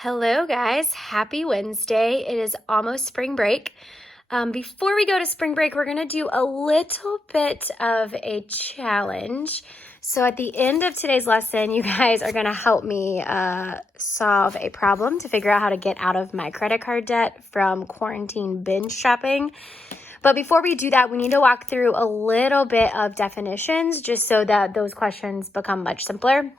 Hello, guys. Happy Wednesday. It is almost spring break. Before we go to spring break, we're going to do a little bit of a challenge. So at the end of today's lesson, you guys are going to help me solve a problem to figure out how to get out of my credit card debt from quarantine binge shopping. But before we do that, we need to walk through a little bit of definitions just so that those questions become much simpler.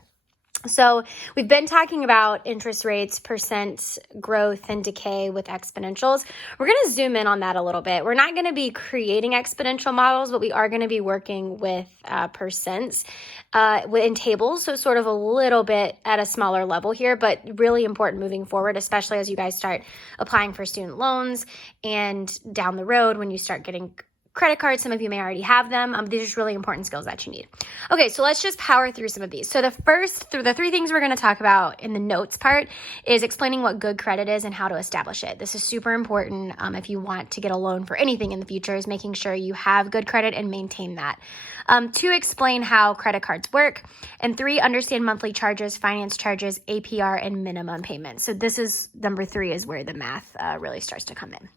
So we've been talking about interest rates, percent growth and decay with exponentials. We're going to zoom in on that a little bit. We're not going to be creating exponential models, but we are going to be working with percents in tables. So sort of a little bit at a smaller level here, but really important moving forward, especially as you guys start applying for student loans and down the road when you start getting credit cards. Some of you may already have them. These are just really important skills that you need. Okay, so let's just power through some of these. So the three things we're going to talk about in the notes part is explaining what good credit is and how to establish it. This is super important if you want to get a loan for anything in the future, is making sure you have good credit and maintain that. 2, explain how credit cards work. And 3, understand monthly charges, finance charges, APR, and minimum payments. So this is number 3 is where the math really starts to come in.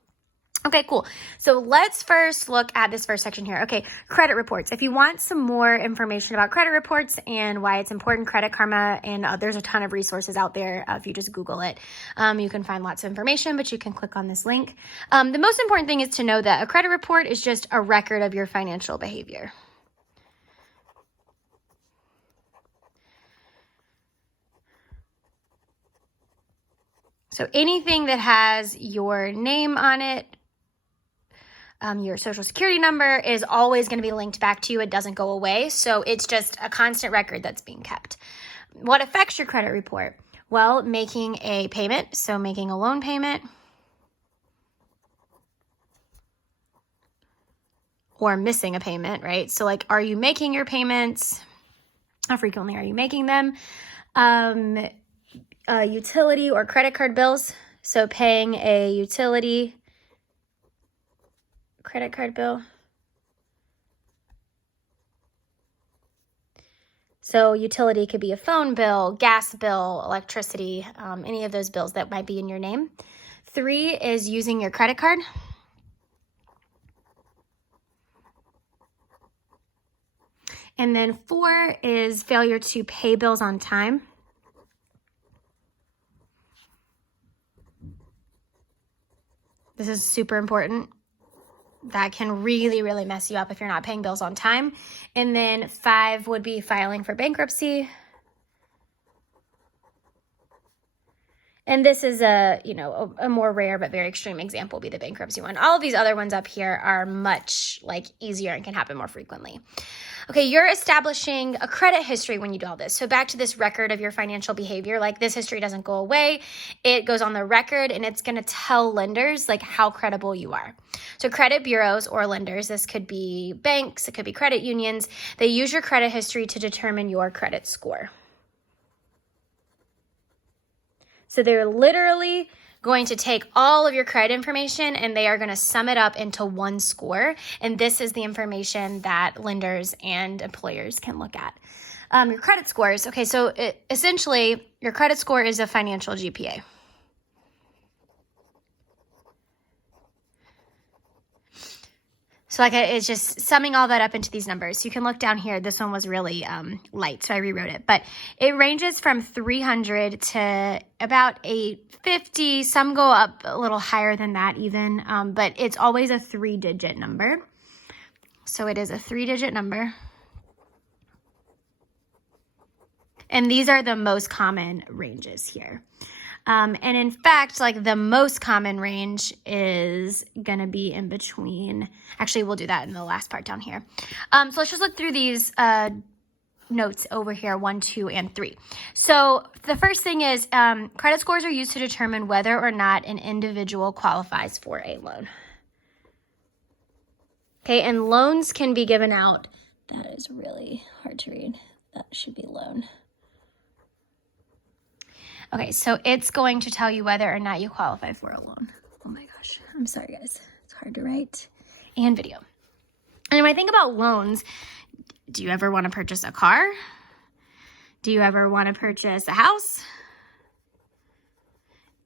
Okay, cool. So let's first look at this first section here. Okay, credit reports. If you want some more information about credit reports and why it's important, Credit Karma, and there's a ton of resources out there. If you just Google it, you can find lots of information, but you can click on this link. The most important thing is to know that a credit report is just a record of your financial behavior. So anything that has your name on it, your social security number is always going to be linked back to you. It doesn't go away. So it's just a constant record that's being kept. What affects your credit report? Well, making a payment. So making a loan payment or missing a payment, right? So like, are you making your payments? How frequently are you making them? Utility or credit card bills. So paying a utility credit card bill. So utility could be a phone bill, gas bill, electricity, any of those bills that might be in your name. 3 is using your credit card. And then 4 is failure to pay bills on time. This is super important. That can really, really mess you up if you're not paying bills on time. And then 5 would be filing for bankruptcy. And this is a more rare but very extreme example would be the bankruptcy one. All of these other ones up here are much easier and can happen more frequently. Okay, you're establishing a credit history when you do all this. So back to this record of your financial behavior, this history doesn't go away. It goes on the record and it's going to tell lenders how credible you are. So credit bureaus or lenders, this could be banks, it could be credit unions, they use your credit history to determine your credit score. So they're literally going to take all of your credit information and they are going to sum it up into one score. And this is the information that lenders and employers can look at. Your credit scores. Okay, so essentially your credit score is a financial GPA. So it's just summing all that up into these numbers. You can look down here. This one was really light, so I rewrote it. But it ranges from 300 to about 850. Some go up a little higher than that even, but it's always a 3-digit number. So it is a 3-digit number. And these are the most common ranges here. And in fact, the most common range is going to be in between. Actually, we'll do that in the last part down here. So let's just look through these notes over here, 1, 2, and 3. So the first thing is credit scores are used to determine whether or not an individual qualifies for a loan. Okay, and loans can be given out. That is really hard to read. That should be loan. Okay, so it's going to tell you whether or not you qualify for a loan. Oh my gosh, I'm sorry guys. It's hard to write and video. And when I think about loans, do you ever want to purchase a car? Do you ever want to purchase a house?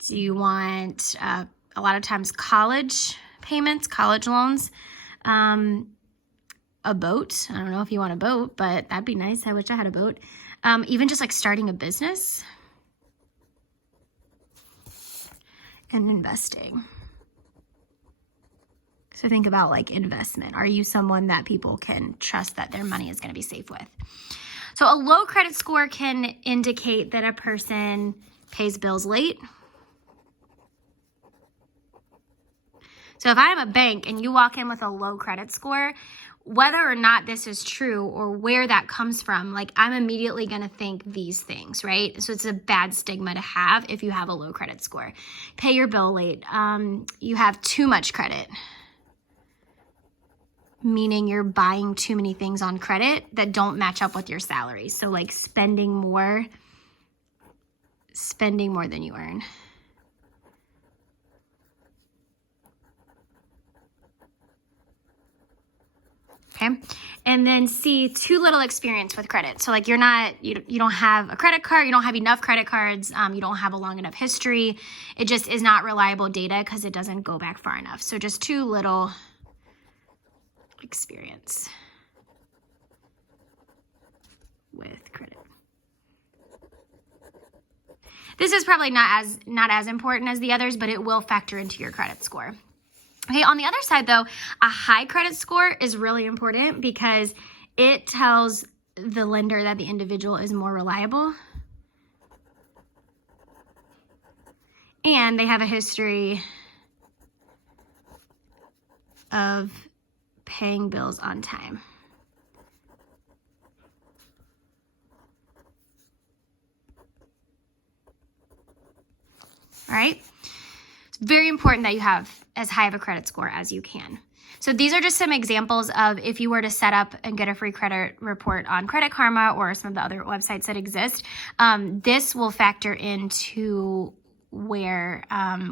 Do you want a lot of times college payments, college loans? A boat. I don't know if you want a boat, but that'd be nice. I wish I had a boat. Even just like starting a business and investing. So think about like investment. Are you someone that people can trust that their money is going to be safe with? So a low credit score can indicate that a person pays bills late. So if I'm a bank and you walk in with a low credit score, whether or not this is true or where that comes from, like I'm immediately going to think these things, right? So it's a bad stigma to have if you have a low credit score. Pay your bill late. You have too much credit, meaning you're buying too many things on credit that don't match up with your salary. So like spending more than you earn. Okay. And then C, too little experience with credit. So like you don't have a credit card, you don't have enough credit cards, you don't have a long enough history. It just is not reliable data because it doesn't go back far enough. So just too little experience with credit. This is probably not as important as the others, but it will factor into your credit score. Okay, on the other side though, a high credit score is really important because it tells the lender that the individual is more reliable and they have a history of paying bills on time. All right. It's very important that you have as high of a credit score as you can. So these are just some examples of if you were to set up and get a free credit report on Credit Karma or some of the other websites that exist. This will factor into where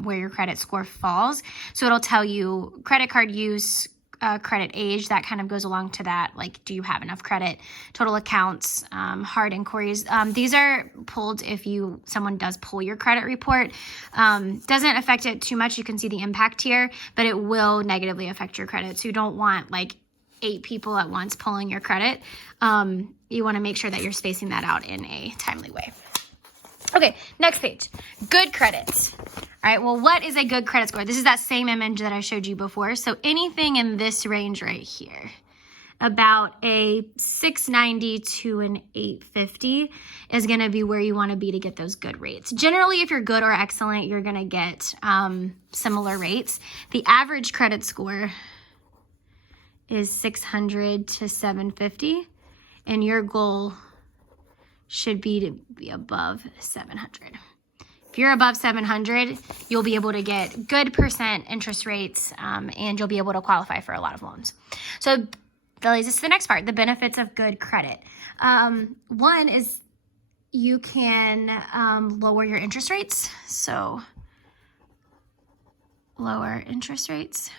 your credit score falls. So it'll tell you credit card use, credit age, that kind of goes along to that. Like, do you have enough credit? Total accounts, hard inquiries. These are pulled if someone does pull your credit report. Doesn't affect it too much. You can see the impact here, but it will negatively affect your credit. So you don't want like 8 people at once pulling your credit. You want to make sure that you're spacing that out in a timely way. Okay, next page. Good credit. All right, well, what is a good credit score? This is that same image that I showed you before. So anything in this range right here, about a 690 to an 850 is going to be where you want to be to get those good rates. Generally, if you're good or excellent, you're going to get similar rates. The average credit score is 600 to 750, and your goal should be to be above 700. If you're above 700, you'll be able to get good percent interest rates, and you'll be able to qualify for a lot of loans. So that leads us to the next part, the benefits of good credit. One is you can lower your interest rates. So lower interest rates.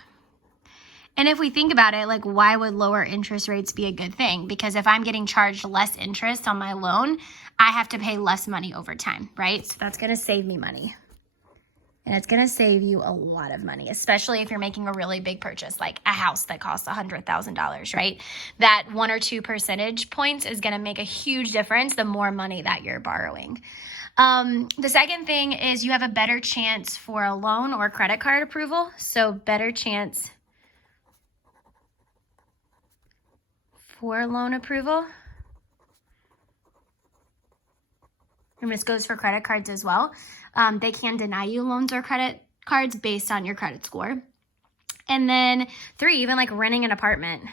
And if we think about it, like, why would lower interest rates be a good thing? Because if I'm getting charged less interest on my loan, I have to pay less money over time, right? So that's going to save me money. And it's going to save you a lot of money, especially if you're making a really big purchase, like a house that costs $100,000, right? That 1 or 2 percentage points is going to make a huge difference the more money that you're borrowing. The second thing is you have a better chance for a loan or credit card approval. So better chance for loan approval. And this goes for credit cards as well. They can deny you loans or credit cards based on your credit score. And then 3, even like renting an apartment.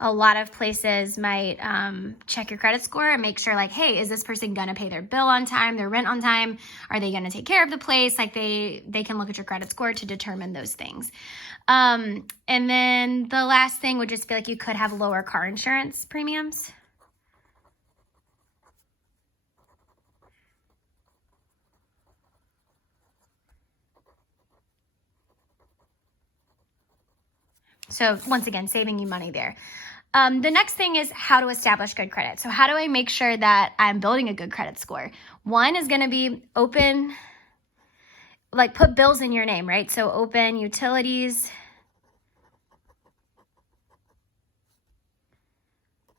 A lot of places might check your credit score and make sure like, hey, is this person going to pay their bill on time, their rent on time? Are they going to take care of the place? Like they can look at your credit score to determine those things. And then the last thing would just be like you could have lower car insurance premiums. So once again, saving you money there. The next thing is how to establish good credit. So how do I make sure that I'm building a good credit score? One is going to be open, like put bills in your name, right? So open utilities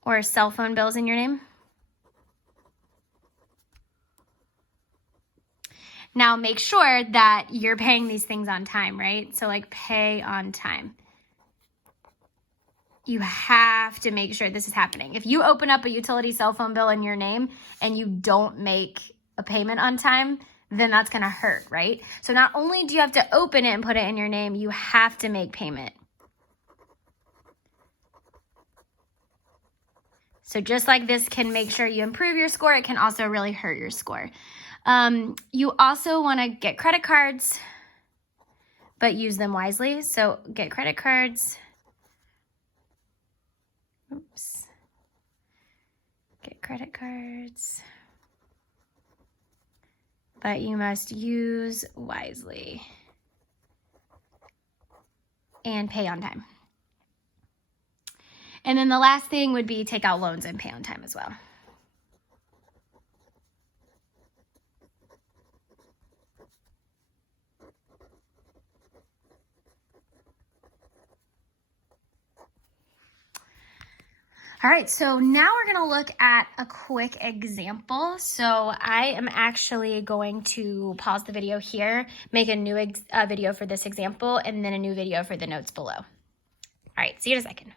or cell phone bills in your name. Now make sure that you're paying these things on time, right? So like pay on time. You have to make sure this is happening. If you open up a utility cell phone bill in your name and you don't make a payment on time, then that's gonna hurt, right? So not only do you have to open it and put it in your name, you have to make payment. So just like this can make sure you improve your score, it can also really hurt your score. You also want to get credit cards, but use them wisely. So get credit cards. Oops. Get credit cards, but you must use wisely and pay on time. And then the last thing would be take out loans and pay on time as well. All right, so now we're gonna look at a quick example. So I am actually going to pause the video here, make a new video for this example, and then a new video for the notes below. All right, see you in a second.